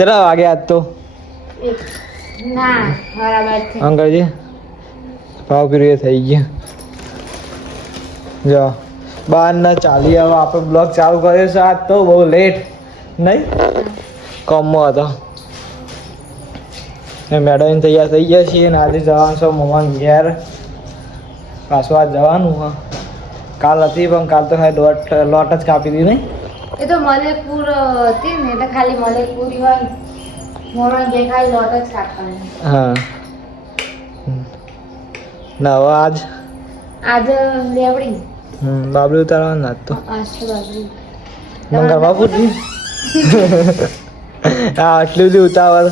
चलो आगे आज तो ના બરાબર છે અંકલજી ભાવ પીરું થઈ ગયા જો 12:40 હવે આપણે બ્લોગ ચાલુ કર્યો છે આજ તો બહુ લેટ નહીં કમમાં હતો મેડમ તૈયાર થઈ ગયા છીએ ને આજે જવાનું છે મમ્મા ઘેર પાછું આજ જવાનું હા કાલ હતી પણ કાલ તો ખાલી લોટ જ કાપી દીધી નહીં એ તો મલેકપુર હતી ને એટલે ખાલી મલેકપુરી હોય મોરન જે ખાલી લોટ જ કાપવાની હા ના હવે આજે લેવડી બાબરી ઉતારવાનું ના તો આજ તો બાજરી મંગળવા પૂછી હા આટલી બધી ઉતાવળ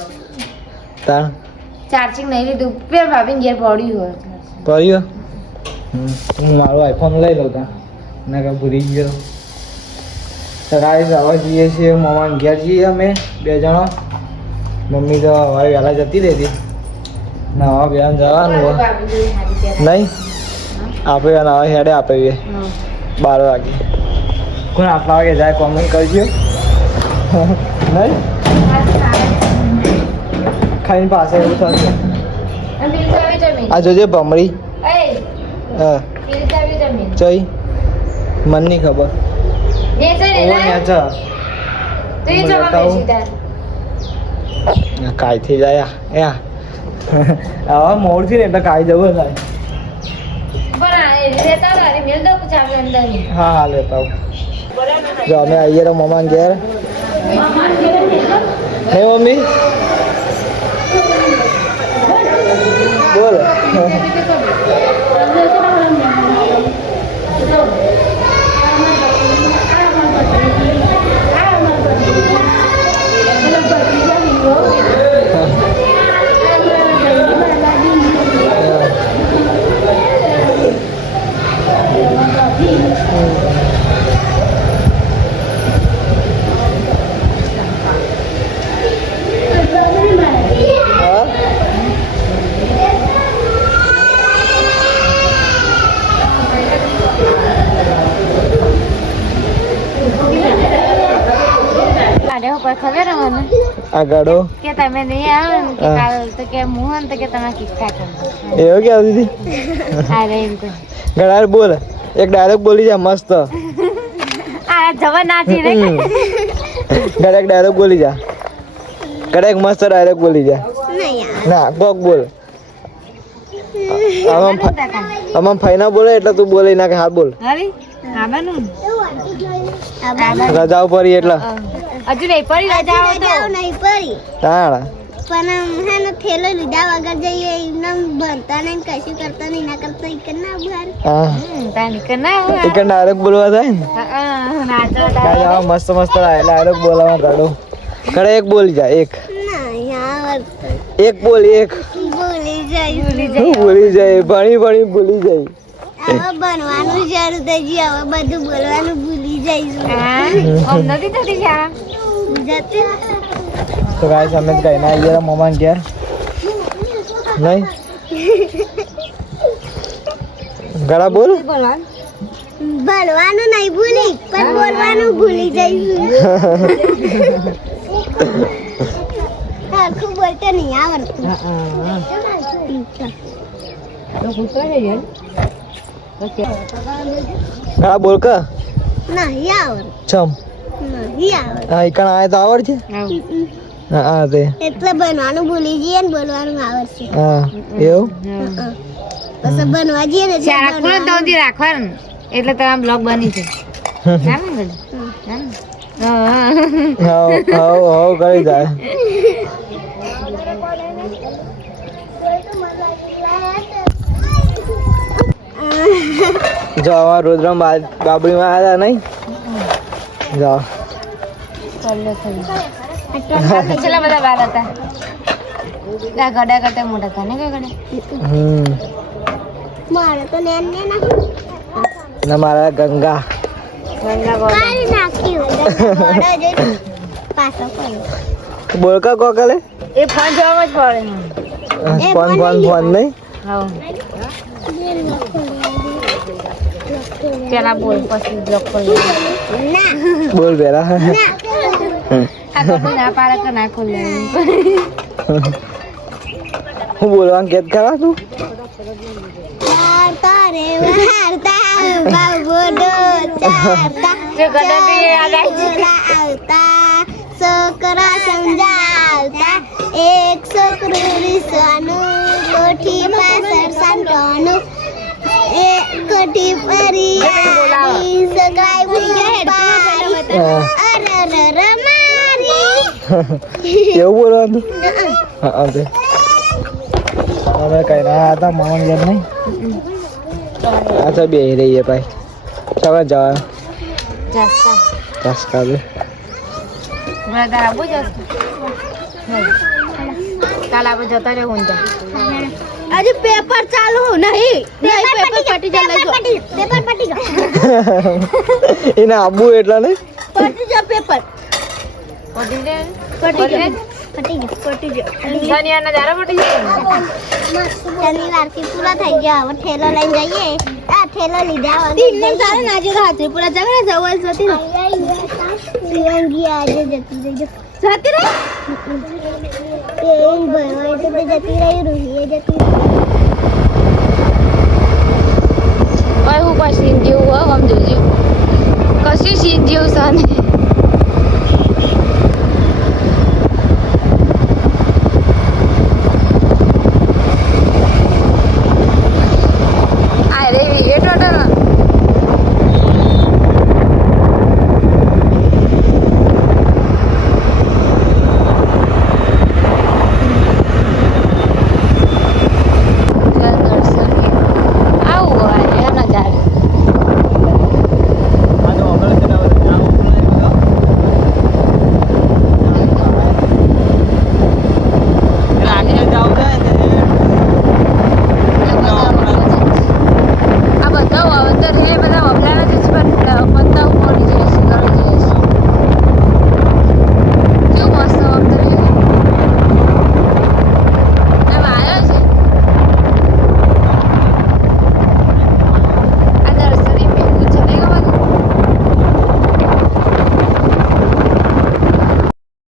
તાણ ચાર્જિંગ નહીં લીધું પેર ભાભીને ઘેર પડ્યું હોય પડ્યો હું મારો આઈફોન લઈ લઉં ત્યાં ના કે ભૂલી ગયો તો ગાઈસ હવે જઈએ છીએ મમ્મા ઘેર જઈએ અમે 2 જણા મમ્મી તો હવે વહેલા જતી રહેતી ને હવે બેન જવાનું હોય નહીં આપણે હવે હેડે આપીએ 12 વાગે કોણ આટલા વાગે જાય કોમેન્ટ કરજો નહીં ખાઈને પાસે એવું થશે આ જોજે ભમરી હા ચઈ મન નહીં ખબર કાઈ થઈ જાય હવે મોડથી ને એટલે કાઈ જવું થાય હા હા લેતા આવું જો અમે આવીએ તો મમ્મા ઘેર હે મમ્મી બોલ આગળ કે તમે નહીં આવો ને કે કાલ તો કે મોહન તો કે તમે કિસ્સા કરો એવું કે આવતી હતી અરે એમ તો ગળાર બોલ એક ડાયરેક્ટ બોલી જા મસ્ત આ જવા નાચી રે ડાયરેક્ટ ડાયરેક્ટ બોલી જા ડાયરેક્ટ મસ્ત ડાયરેક્ટ બોલી જા ના કોક બોલ આમાં ફાઈના બોલે એટલે તું બોલે ના કે હાથ બોલ હરી આબાનું રજા પડી એટલે હજુ નહીં પડી રજાઓ તો નહીં પડી તાણા પણ હે ને થેલો લીધા વગર જઈએ એકદમ ભણતા નહીં કશું કરતા નહીં ના કરતા એક ના બહાર હા તાની કે ના હોય એક ડાયરેક્ટ બોલવા થાય ને નાચો કાઈ આવા મસ્ત મસ્ત ડાયરેક્ટ બોલવા કાઢો કરે એક બોલી જા એક ના યાર એક બોલ એક બોલી જાય ભૂલી જાય ભણી ભૂલી જાય હવે બનવાનું શરૂ થઈ ગયું હવે બધું બોલવાનું ભૂલી જઈશું આમ નથી થતી શાળા જતી તો ગાઈસ અમે કઈ ના આવીએ મમ્મા ઘેર નહીં ગળા બોલ બોલવાનું નહીં ભૂલી પણ બોલવાનું ભૂલી જઈશું આખું બોલતા નહીં આવડતું ગળા બોલ કે નહીં આવડતું ચમ નહીં આવડતું હા ઈકણ આય તો આવડશે હા હા તે એટલે બનવાનું ભૂલી જઈએ ને બોલવાનું આવડશે હા એવું પછી બનવા જઈએ ને એટલે શાળા ખુલે તો સુધી રાખવાનું એટલે તમારા બ્લોગ બની છે હા કરી જાય જો અમારા રુદ્રમ બાબરીમાં આવ્યા નહીં જાઓ છેલ્લા બધા બાર હતા ગડા કરતા મોટા હતા ને કે ગડા મારે તો નેન ને ના મારા ગંગા કાઈ નાખ્યું મોડા જઈ પાછો પડ્યો બોલ કા કોકલે એ ફોન જોવા જ પડે ફોન નહીં હા પેલા બોલ પછી બ્લોક કરી ના બોલ બેરા ના પાડે કે ના ખોલે હું બોલવાનું કેદ કરા તું વાર્તા રે વાર્તા બાબોડો ચારતા જો ગણતરી યાદ આવી છોકરા આવતા છોકરા સમજાવતા એક છોકરું રીસવાનું કોઠી પાછળ સાંટવાનું એ કોઠી પરી આવી છોકરાએ બૂમ પાડી અરર મારી કેવું બોલવાનું હા તે અમે કઈ ના હતા મામા ઘેર નહીં આ તો બે રહીએ ભાઈ ચાલો જવાનું જસ્તા ચસકા દે બ્રધર આબુ જસ્તા કાલ આપણે જતા રહે ઊંધા આજે પેપર ચાલુ નહીં પેપર પટી જા લઈ જો પેપર પટી ગયો એને આબુ એટલા નહીં પટી જા પેપર પટી દે પટી ગયો ધનિયા નજારા પટી જાય શનિવાર થી પૂરા થઈ ગયા હવે ઠેલો લઈને જઈએ આ ઠેલો લીધા તીન તારે નાજે હાથે પૂરા જગડા જવલ જતી શિવંગી આજે જતી રહી જતી રહી એમ ભરવાય તો જતી રહી રૂહી જતી ઓય હું કોઈ સીન જેવું હો આમ જોજો કશું સીન જેવું છે